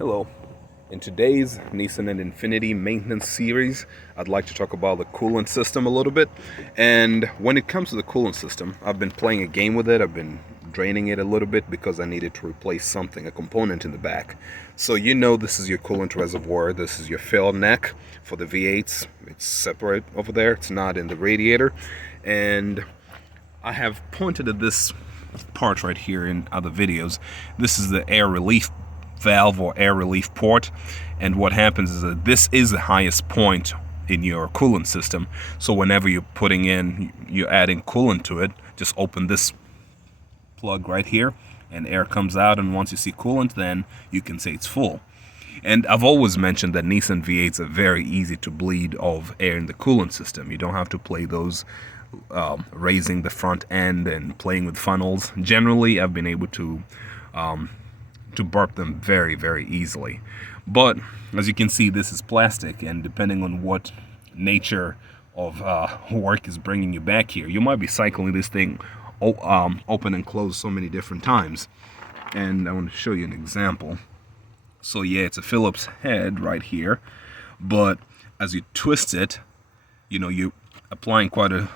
Hello. In today's Nissan and Infiniti maintenance series, I'd like to talk about the coolant system a little bit. And when it comes to the coolant system, I've been playing a game with it. I've been draining it a little bit because I needed to replace something, a component in the back. So this is your coolant reservoir. This is your fill neck for the V8s. It's separate over there. It's not in the radiator. And I have pointed at this part right here in other videos. This is the air relief valve or air relief port, and what happens is that this is the highest point in your coolant system. So whenever you're adding coolant to it, just open this plug right here and air comes out, and once you see coolant, then you can say it's full. And I've always mentioned that Nissan V8s are very easy to bleed of air in the coolant system. You don't have to play those raising the front end and playing with funnels. Generally, I've been able to burp them very, very easily. But as you can see, this is plastic, and depending on what nature of work is bringing you back here, you might be cycling this thing open and close so many different times. And I want to show you an example. So yeah, it's a Phillips head right here, but as you twist it, you're applying quite a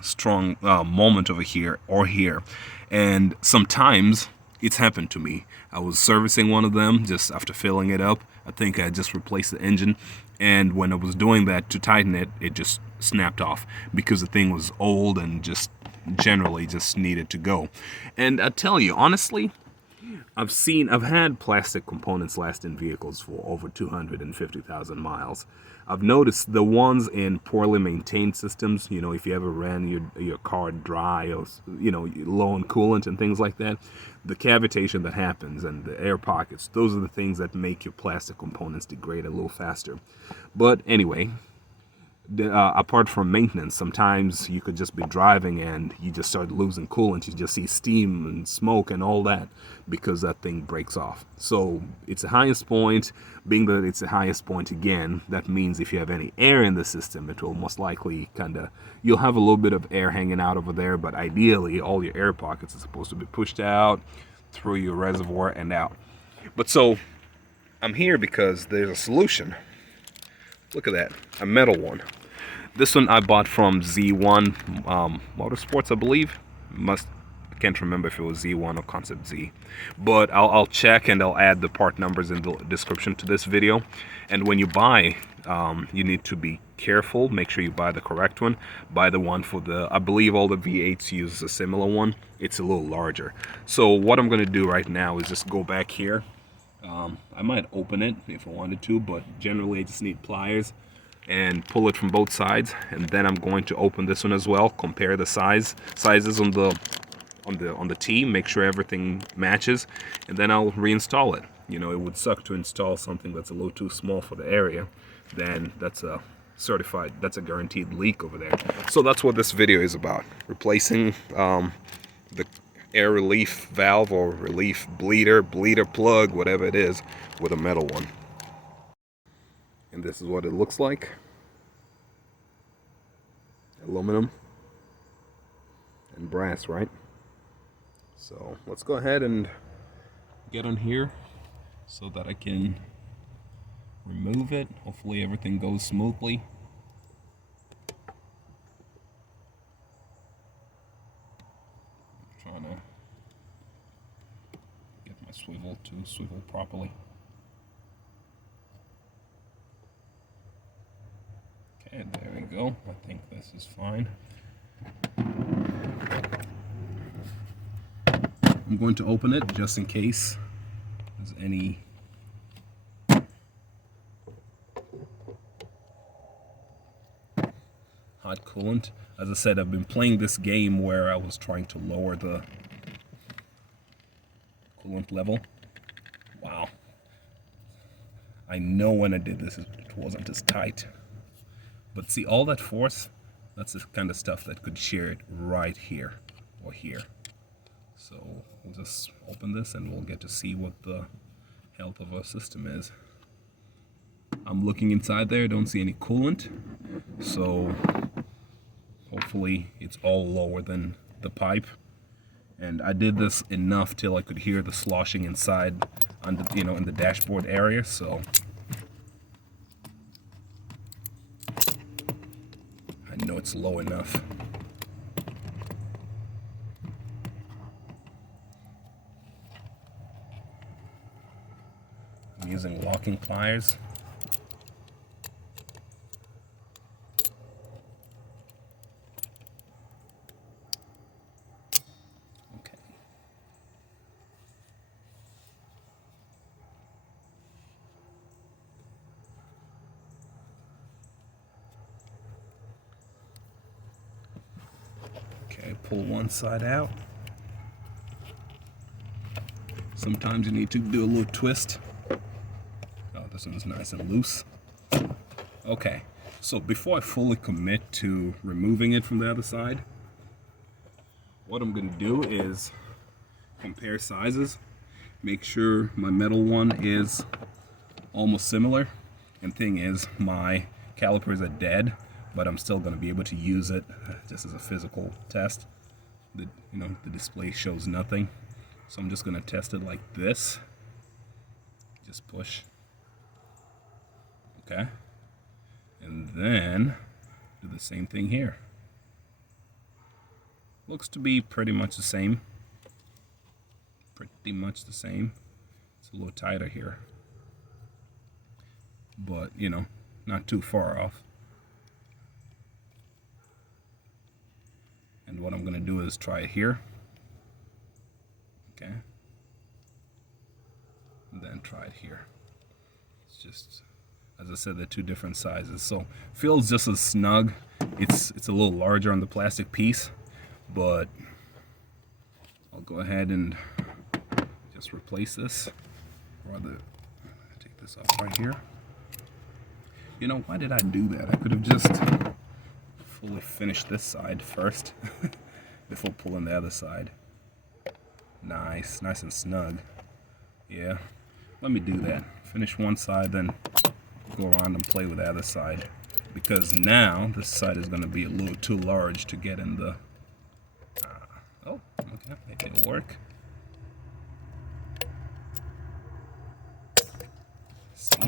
strong moment over here or here. And sometimes it's happened to me. I was servicing one of them just after filling it up. I think I just replaced the engine, and when I was doing that to tighten it, it just snapped off because the thing was old and just generally just needed to go. And I tell you honestly, I've had plastic components last in vehicles for over 250,000 miles. I've noticed the ones in poorly maintained systems, if you ever ran your car dry or, low on coolant and things like that, the cavitation that happens and the air pockets, those are the things that make your plastic components degrade a little faster. But anyway, apart from maintenance, sometimes you could just be driving and you just start losing coolant. You just see steam and smoke and all that because that thing breaks off. So it's the highest point. Being that it's the highest point again, that means if you have any air in the system, it will most likely you'll have a little bit of air hanging out over there, but ideally all your air pockets are supposed to be pushed out through your reservoir and out. But so I'm here because there's a solution. Look at that, a metal one. This one I bought from Z1 Motorsports, I believe. Can't remember if it was Z1 or Concept Z. But I'll check and I'll add the part numbers in the description to this video. And when you buy, you need to be careful. Make sure you buy the correct one. Buy the one I believe all the V8s use a similar one. It's a little larger. So what I'm going to do right now is just go back here. I might open it if I wanted to, but generally I just need pliers and pull it from both sides, and then I'm going to open this one as well, compare the sizes on the T, make sure everything matches, and then I'll reinstall it. It would suck to install something that's a little too small for the area. Then that's a guaranteed leak over there. So that's what this video is about, replacing the air relief valve or relief bleeder plug, whatever it is, with a metal one. And this is what it looks like. Aluminum and brass, right? So let's go ahead and get on here so that I can remove it. Hopefully everything goes smoothly. I'm trying to get my swivel to swivel properly. Okay, there we go. I think this is fine. I'm going to open it just in case there's any hot coolant. As I said, I've been playing this game where I was trying to lower the coolant level. Wow. I know when I did this it wasn't as tight. But see, all that force, that's the kind of stuff that could shear it right here or here. So we'll just open this and we'll get to see what the health of our system is. I'm looking inside there, don't see any coolant. So hopefully it's all lower than the pipe. And I did this enough till I could hear the sloshing inside under, in the dashboard area. So I know it's low enough. I'm using locking pliers. Okay, pull one side out. Sometimes you need to do a little twist. Oh, this one's nice and loose. Okay, so before I fully commit to removing it from the other side, what I'm going to do is compare sizes. Make sure my metal one is almost similar. And thing is, my calipers are dead, but I'm still going to be able to use it just as a physical test. The display shows nothing, so I'm just going to test it like this. Just push. Okay, and then do the same thing here. Looks to be pretty much the same. Pretty much the same. It's a little tighter here, but not too far off. And what I'm going to do is try it here. Okay. And then try it here. It's just, as I said, they're two different sizes. So feels just as snug. It's a little larger on the plastic piece, but I'll go ahead and just replace this. Rather take this off right here. Why did I do that? I could have just fully finished this side first before pulling the other side. Nice and snug. Yeah, let me do that. Finish one side, then go around and play with the other side, because now this side is going to be a little too large to get in the oh, okay, maybe it'll work. See,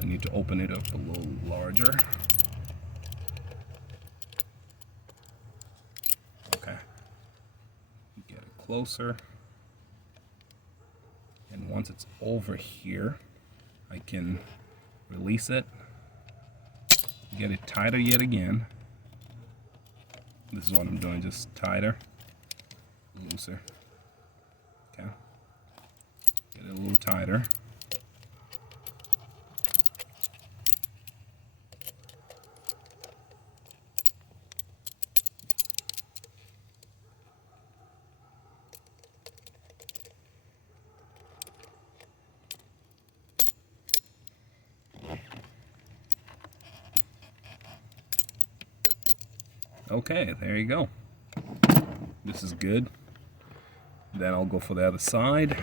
I need to open it up a little larger. Okay, get it closer, and once it's over here, I can release it, get it tighter yet again. This is what I'm doing, just tighter, looser. Okay, get it a little tighter. Okay, there you go. This is good. Then I'll go for the other side.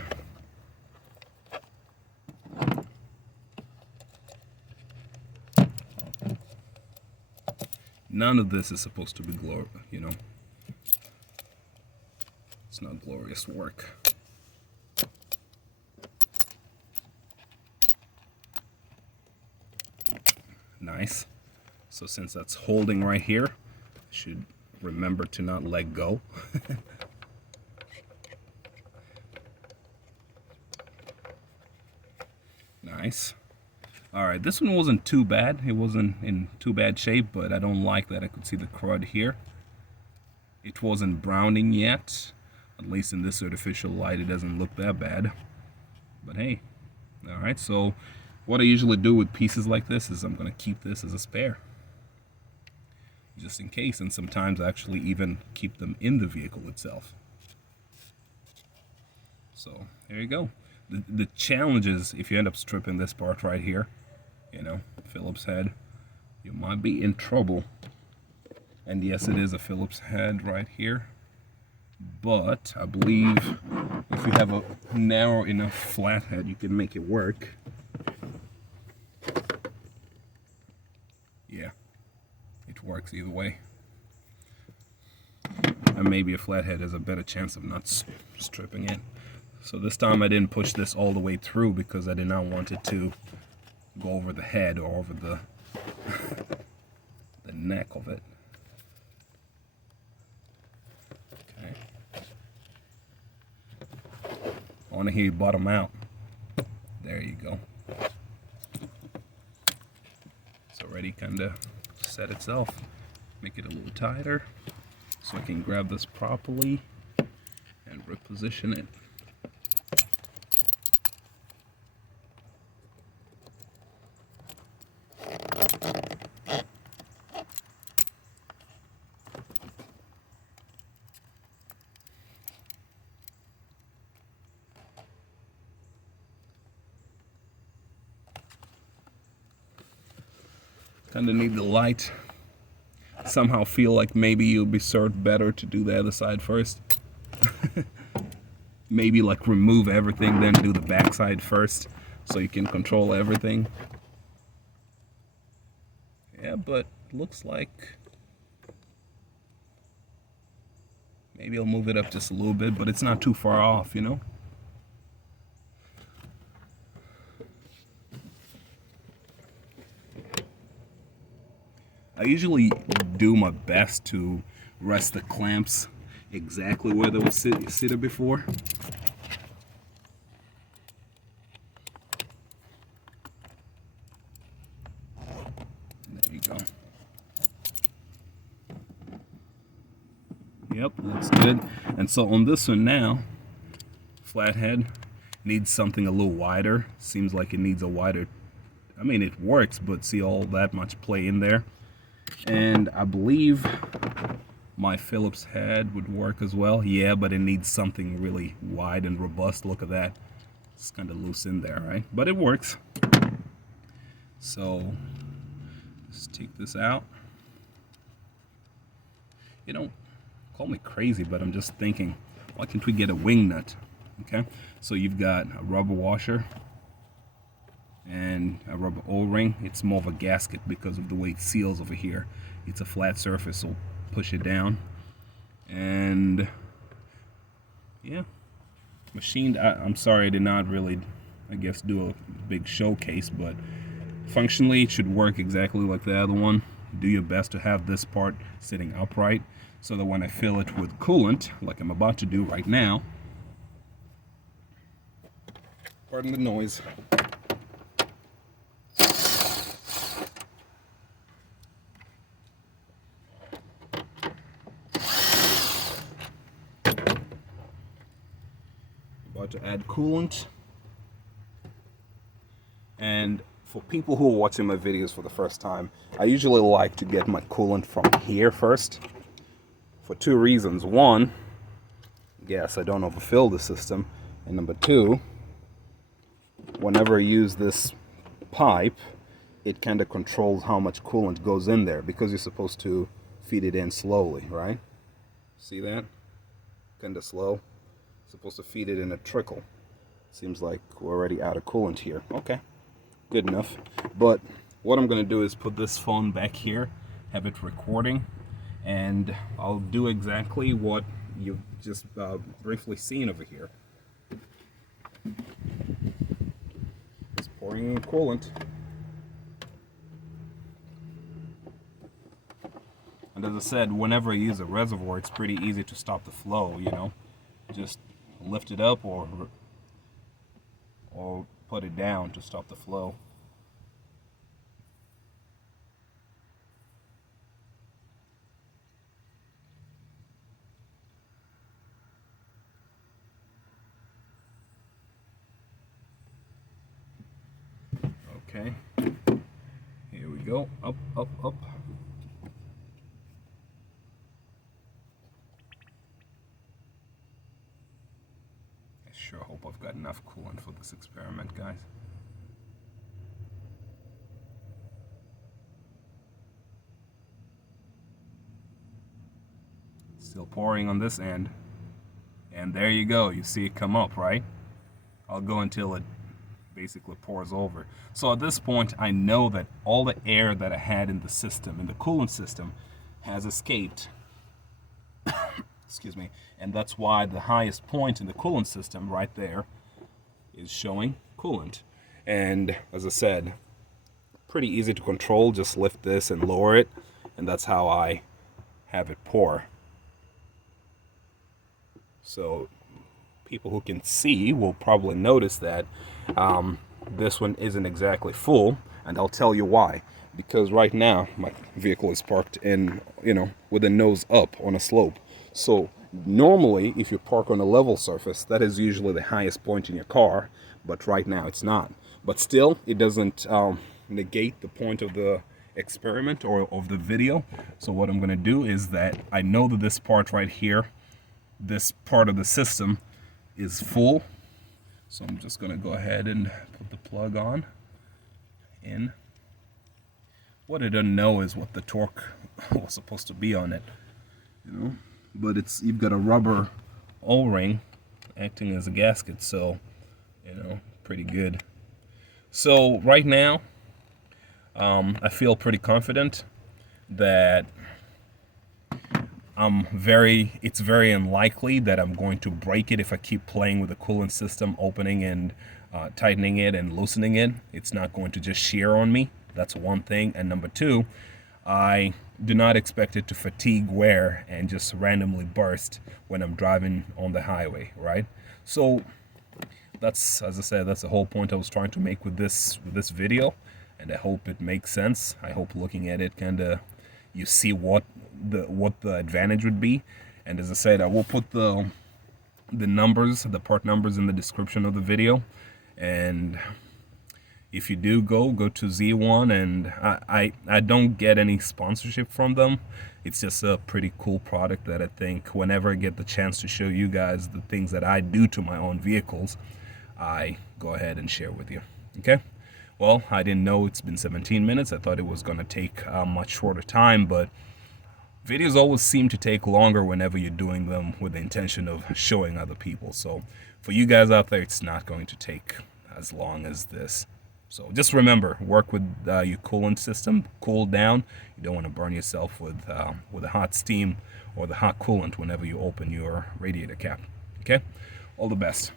None of this is supposed to be it's not glorious work. Nice. So since that's holding right here, should remember to not let go. Nice. Alright, this one wasn't too bad. It wasn't in too bad shape, but I don't like that I could see the crud here. It wasn't browning yet. At least in this artificial light, it doesn't look that bad. But hey. Alright, so what I usually do with pieces like this is I'm going to keep this as a spare, just in case, and sometimes actually even keep them in the vehicle itself. So there you go. The challenge is, if you end up stripping this part right here, Phillips head, you might be in trouble. And yes, it is a Phillips head right here, but I believe if you have a narrow enough flathead, you can make it work. Yeah, it works either way. and maybe a flathead has a better chance of not stripping it. So this time I didn't push this all the way through because I did not want it to go over the head or over the the neck of it. Okay. I want to hear you bottom out. There you go. It's already kind of set itself. Make it a little tighter so I can grab this properly and reposition it. Kind of need the light. Somehow feel like maybe you'll be served better to do the other side first. Maybe like remove everything, then do the back side first, so you can control everything. Yeah, but looks like maybe I'll move it up just a little bit, but it's not too far off, you know? I usually do my best to rest the clamps exactly where they were seated before. There you go. Yep, looks good. And so on this one now, flathead needs something a little wider. Seems like it needs a wider, I mean it works, but see all that much play in there. And I believe my Phillips head would work as well. Yeah, but it needs something really wide and robust. Look at that. It's kind of loose in there, right? But it works. So let's take this out. You know, call me crazy, but I'm just thinking, why can't we get a wing nut? Okay, so you've got a rubber washer and a rubber O-ring. It's more of a gasket because of the way it seals over here. It's a flat surface, so push it down. And yeah, machined. I'm sorry I did not really, I guess, do a big showcase, but functionally it should work exactly like the other one. Do your best to have this part sitting upright so that when I fill it with coolant, like I'm about to do right now, pardon the noise, about to add coolant. And for people who are watching my videos for the first time, I usually like to get my coolant from here first for two reasons. One, yes, I don't overfill the system, and number two, whenever I use this pipe, it kind of controls how much coolant goes in there because you're supposed to feed it in slowly, right? See that? Kind of slow. Supposed to feed it in a trickle. Seems like we're already out of coolant here. Okay, good enough. But what I'm going to do is put this phone back here, have it recording, and I'll do exactly what you've just briefly seen over here. Just pouring in coolant. And as I said, whenever I use a reservoir, it's pretty easy to stop the flow, you know. Just lift it up or put it down to stop the flow. Okay, here we go, up, up, up. I sure hope I've got enough coolant for this experiment, guys. Still pouring on this end. And there you go, you see it come up, right? I'll go until it basically pours over. So at this point, I know that all the air that I had in the system, in the coolant system, has escaped. excuse me, and that's why the highest point in the coolant system right there is showing coolant. And as I said, pretty easy to control. Just lift this and lower it, and that's how I have it pour. So people who can see will probably notice that this one isn't exactly full, and I'll tell you why. Because right now my vehicle is parked in, with the nose up on a slope. So normally if you park on a level surface, that is usually the highest point in your car, but right now it's not. But still, it doesn't negate the point of the experiment or of the video. So what I'm going to do is that I know that this part right here, this part of the system is full. So I'm just going to go ahead and put the plug on in. What I don't know is what the torque was supposed to be on it, but you've got a rubber O-ring acting as a gasket, so pretty good. So right now I feel pretty confident that it's very unlikely that I'm going to break it if I keep playing with the coolant system, opening and tightening it and loosening it. It's not going to just shear on me. That's one thing. And number two, I do not expect it to fatigue wear and just randomly burst when I'm driving on the highway, right? So that's, as I said, that's the whole point I was trying to make with this video, and I hope it makes sense. I hope looking at it kind of you see what the advantage would be. And as I said, I will put the numbers, the part numbers, in the description of the video. And if you do go to Z1, and I don't get any sponsorship from them. It's just a pretty cool product that I think whenever I get the chance to show you guys the things that I do to my own vehicles, I go ahead and share with you. Okay? Well, I didn't know it's been 17 minutes. I thought it was going to take a much shorter time, but videos always seem to take longer whenever you're doing them with the intention of showing other people. So for you guys out there, it's not going to take as long as this. So just remember, work with your coolant system, cool down. You don't want to burn yourself with the hot steam or the hot coolant whenever you open your radiator cap. Okay? All the best.